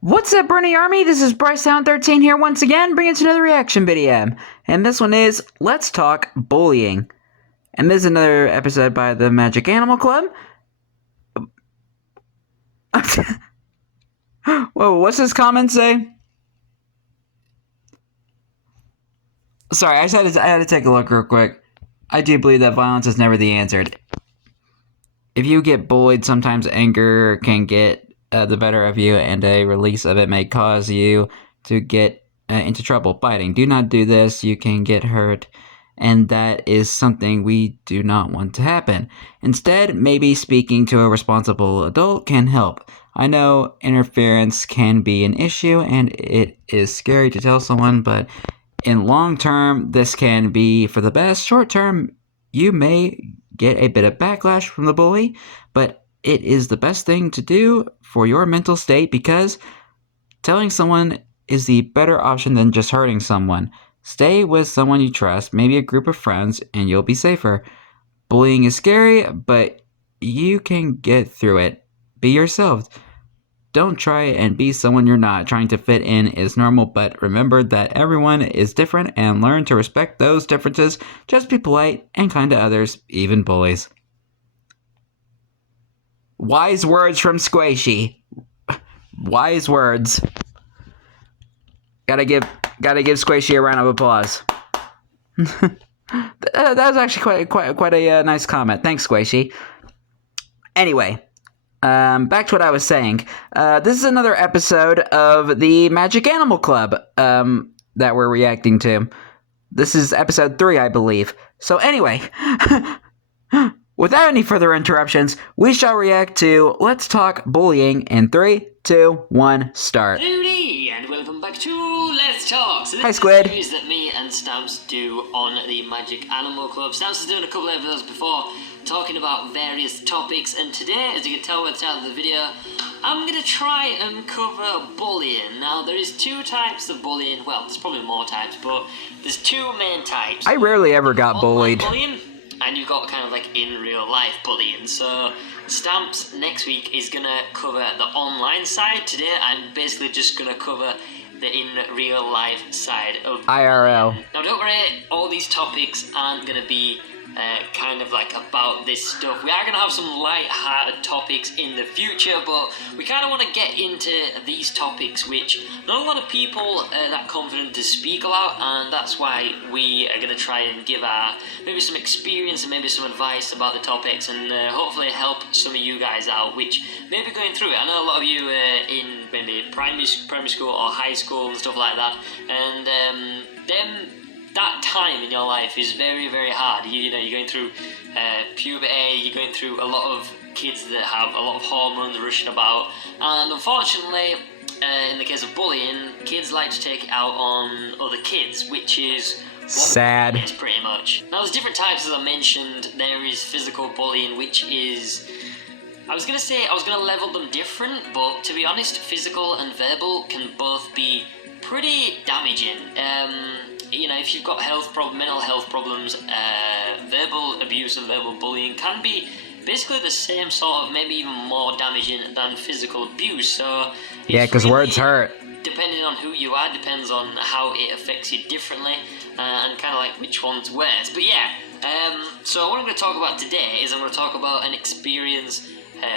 What's up, Bernie Army? This is BryceAllen13 here once again, bringing us another reaction video. And this one is Let's Talk Bullying. And this is another episode by the Magic Animal Club. Whoa, what's this comment say? Sorry, I had to take a look real quick. I do believe that violence is never the answer. If you get bullied, sometimes anger can get the better of you, and a release of it may cause you to get into trouble. Biting. Do not do this. You can get hurt, and that is something we do not want to happen. Instead, maybe speaking to a responsible adult can help. I know interference can be an issue, and it is scary to tell someone, but in long term, this can be for the best. Short term, you may get a bit of backlash from the bully, but it is the best thing to do for your mental state because telling someone is the better option than just hurting someone. Stay with someone you trust, maybe a group of friends, and you'll be safer. Bullying is scary, but you can get through it. Be yourself. Don't try and be someone you're not. Trying to fit in is normal, but remember that everyone is different and learn to respect those differences. Just be polite and kind to others, even bullies. Wise words from Squishy. Wise words. Gotta give Squishy a round of applause. That was actually quite a nice comment. Thanks, Squishy. Anyway, back to what I was saying. This is another episode of the Magic Animal Club that we're reacting to. This is episode 3, I believe. So anyway, without any further interruptions, we shall react to Let's Talk Bullying in 3, 2, 1, start. Howdy, and welcome back to Let's Talk. So this Hi, Squid. is a series that me and Stamps do on the Magic Animal Club. Stamps has done a couple of episodes before, talking about various topics, and today, as you can tell by the title of the video, I'm going to try and cover bullying. Now, there is 2 types of bullying. Well, there's probably more types, but there's 2 main types. I rarely ever got bullied. Bullying, and you've got kind of like in real life bullying. So Stamps next week is gonna cover the online side. Today I'm basically just gonna cover the in real life side of IRL. Now don't worry, all these topics aren't gonna be kind of like about this stuff. We are going to have some light-hearted topics in the future, but we kind of want to get into these topics which not a lot of people are that confident to speak about, and that's why we are going to try and give our maybe some experience and maybe some advice about the topics, and hopefully help some of you guys out which may be going through it. I know a lot of you in maybe primary school or high school and stuff like that, and that time in your life is very, very hard. You know, you're going through puberty, you're going through a lot of kids that have a lot of hormones rushing about, and unfortunately, in the case of bullying, kids like to take it out on other kids, which is sad. It's pretty much. Now, there's different types, as I mentioned. There is physical bullying, which is, I was gonna level them different, but to be honest, physical and verbal can both be pretty damaging. You know, if you've got mental health problems, verbal abuse and verbal bullying can be basically the same sort of, maybe even more damaging than physical abuse. So yeah, because really, words hurt. Depending on who you are, depends on how it affects you differently, and kind of like which one's worse. But yeah, so what I'm going to talk about today is I'm going to talk about an experience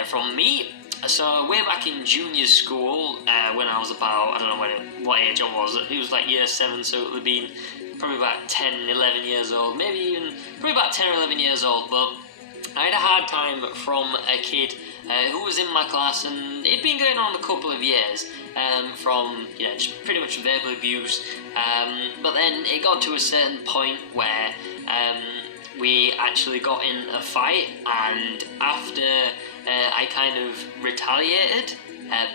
from me. So way back in junior school, when I was about, I don't know what age I was, it was like year 7, so it would have been probably about 10, 11 years old, maybe even, probably about 10 or 11 years old, but I had a hard time from a kid who was in my class, and it'd been going on a couple of years, from, you know, just pretty much verbal abuse, but then it got to a certain point where we actually got in a fight, and after I kind of retaliated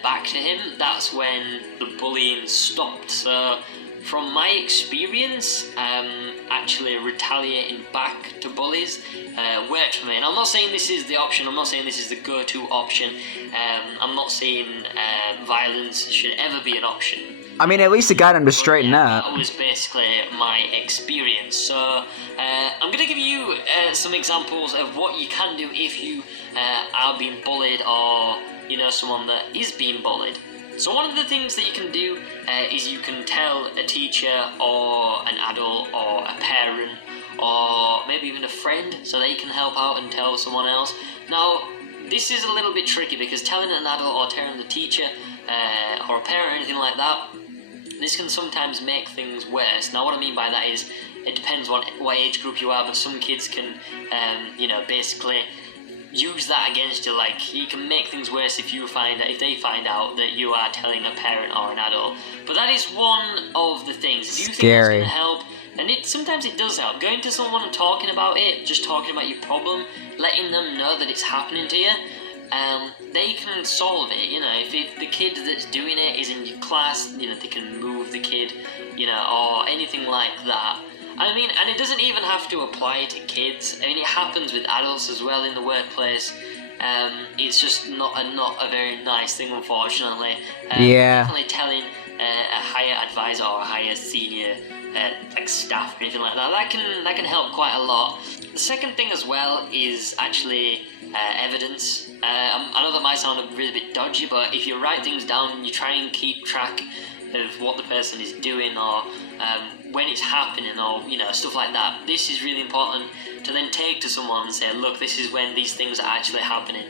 back to him, that's when the bullying stopped. So from my experience, actually retaliating back to bullies worked for me. And I'm not saying this is the option, I'm not saying this is the go-to option, I'm not saying violence should ever be an option. I mean, at least it got him to straighten up. That was basically my experience. So I'm going to give you some examples of what you can do if you are being bullied or you know someone that is being bullied. So one of the things that you can do is you can tell a teacher or an adult or a parent or maybe even a friend so they can help out and tell someone else. Now, this is a little bit tricky because telling an adult or telling the teacher or a parent or anything like that, this can sometimes make things worse. Now, what I mean by that is it depends on what age group you are, but some kids can, basically use that against you. Like, you can make things worse if they find out that you are telling a parent or an adult. But that is one of the things. If you think that's going to help, and sometimes it does help, going to someone and talking about it, just talking about your problem, letting them know that it's happening to you, they can solve it. If the kid that's doing it is in your class, they can move the kid, or anything like that. I mean, and it doesn't even have to apply to kids. I mean, it happens with adults as well in the workplace. It's just not a very nice thing, unfortunately. Definitely telling a higher advisor or a higher senior staff or anything like that. That can help quite a lot. The second thing as well is actually evidence. I know that might sound a really bit dodgy, but if you write things down and you try and keep track of what the person is doing or when it's happening or stuff like that, this is really important to then take to someone and say, look, this is when these things are actually happening.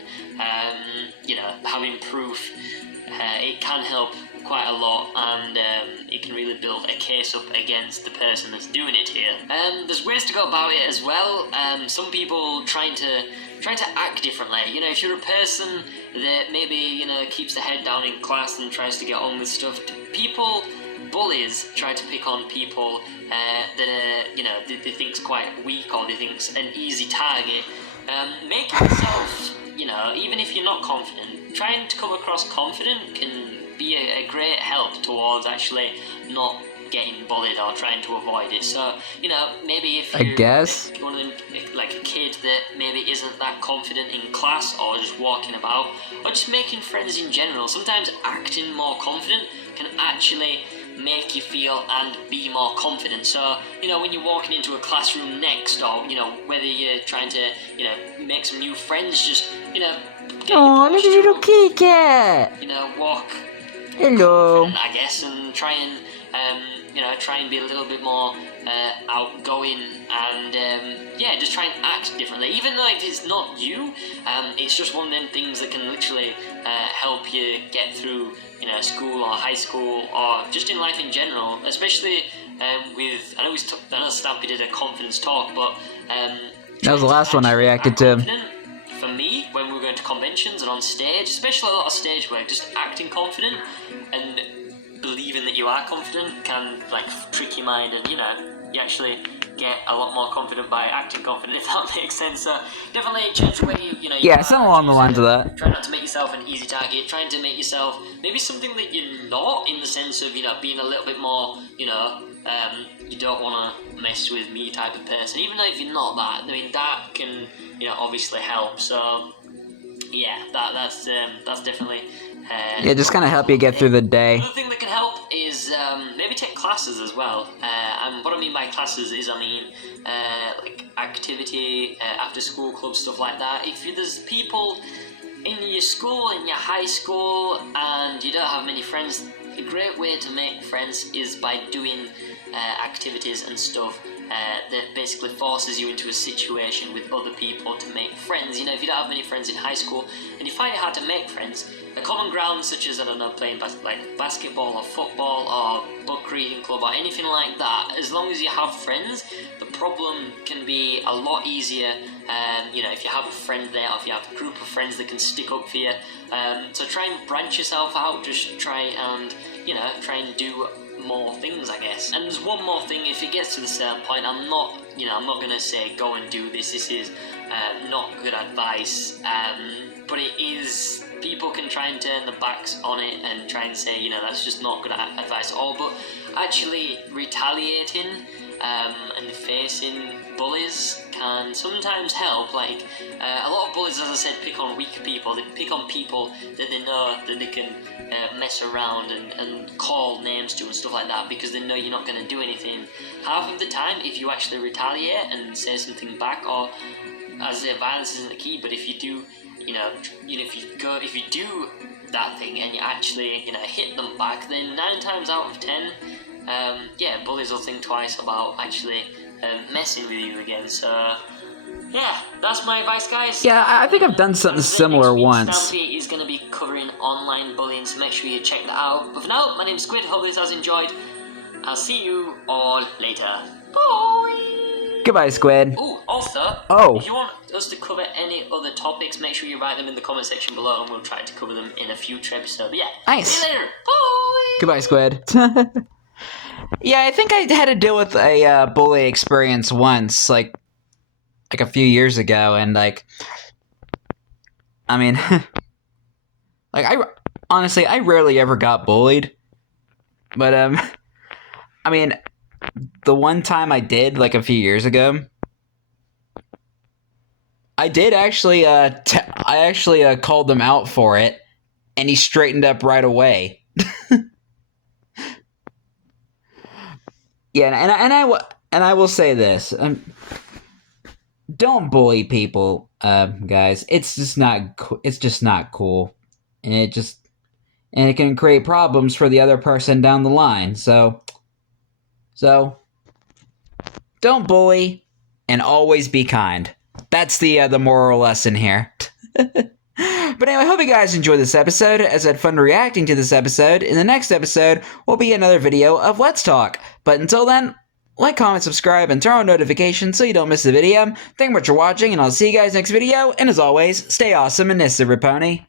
Having proof, it can help quite a lot, and it can really build a case up against the person that's doing it here. There's ways to go about it as well. Some people trying to act differently. If you're a person that maybe keeps the head down in class and tries to get on with stuff, bullies try to pick on people that they think's quite weak or they think's an easy target. Make yourself, even if you're not confident, trying to come across confident can be a great help towards actually not getting bullied or trying to avoid it. So, maybe if you're one of them, like a kid that maybe isn't that confident in class or just walking about or just making friends in general, sometimes acting more confident can actually make you feel and be more confident. So, when you're walking into a classroom next or, whether you're trying to, make some new friends, just, oh, look at little kitty cat. Walk hello confident, I guess, and try and be a little bit more outgoing and just try and act differently. Even though it's not you, it's just one of them things that can literally help you get through school or high school or just in life in general, especially with, I know Stampy did a confidence talk, but that was the last one I reacted to. For me, when we were going to conventions and on stage, especially a lot of stage work, just acting confident and believing that you are confident can trick your mind, and you actually get a lot more confident by acting confident, if that makes sense. So definitely change the way you something along the lines of that. Try not to make yourself an easy target, trying to make yourself maybe something that you're not, in the sense of being a little bit more you don't want to mess with me type of person, even though if you're not that, I mean, that can obviously help. So yeah, that's definitely just kind of help you get through the day. Another thing that can help is maybe take classes as well. And what I mean by classes is, like activity, after school clubs, stuff like that. If there's people in your school, in your high school, and you don't have many friends, a great way to make friends is by doing activities and stuff that basically forces you into a situation with other people to make friends. If you don't have many friends in high school and you find it hard to make friends, a common ground such as, playing basketball or football or book reading club or anything like that, as long as you have friends, the problem can be a lot easier. If you have a friend there, or if you have a group of friends that can stick up for you. So try and branch yourself out. Just try and do more things, I guess. And there's one more thing. If it gets to the certain point, I'm not gonna say go and do this. This is not good advice. But it is. People can try and turn their backs on it and try and say, that's just not good advice at all. But actually retaliating and facing bullies can sometimes help. A lot of bullies, as I said, pick on weak people. They pick on people that they know that they can mess around and call names to and stuff like that, because they know you're not going to do anything. Half of the time, if you actually retaliate and say something back, or as I say, violence isn't the key, but if you do if you do that thing and you actually hit them back, then 9 times out of 10, bullies will think twice about actually messing with you again. So yeah, that's my advice, guys. Yeah, I think I've done something similar once. Stampy is going to be covering online bullying, so make sure you check that out. But for now, my name's Squid. Hope this has enjoyed. I'll see you all later. Bye. Goodbye, Squid. Oh, also, if you want us to cover any other topics, make sure you write them in the comment section below, and we'll try to cover them in a future episode. But yeah, nice. See you later. Bye. Goodbye, Squid. Yeah, I think I had to deal with a bully experience once, like a few years ago, and I mean, honestly, I rarely ever got bullied, but I mean, the one time I did, like a few years ago, I did actually, called them out for it, and he straightened up right away. Yeah, and I will say this. Don't bully people, guys. It's just not cool, and it can create problems for the other person down the line. So don't bully, and always be kind. That's the moral lesson here. But anyway, I hope you guys enjoyed this episode, as I had fun reacting to this episode. In the next episode will be another video of Let's Talk. But until then, like, comment, subscribe, and turn on notifications so you don't miss the video. Thank you much for watching, and I'll see you guys next video. And as always, stay awesome and Nissa Raponi.